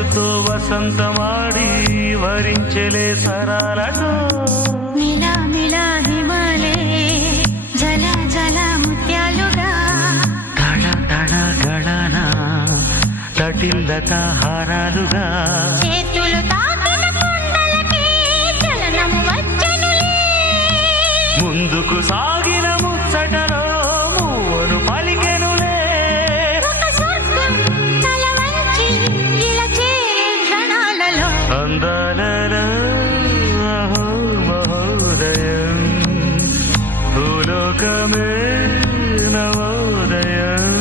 మనసుతో వసంతమాడి వరించలే సరాలతో మిలా మిలా హిమాలే జల జల ముత్యాలుగా తళ తళ గళన తటిల్లత హారాలుగా చేతులు తాకిన కొండలకే చలనము వచ్చెనులే ముందుకు సాగిన ముచ్చటలో మూవను పలికెనులే ఒక స్వర్గం తల వంచి ఇలా చేరే క్షణాలలో అందాలలో అహో మహోదయం భూలోకమే నవోదయం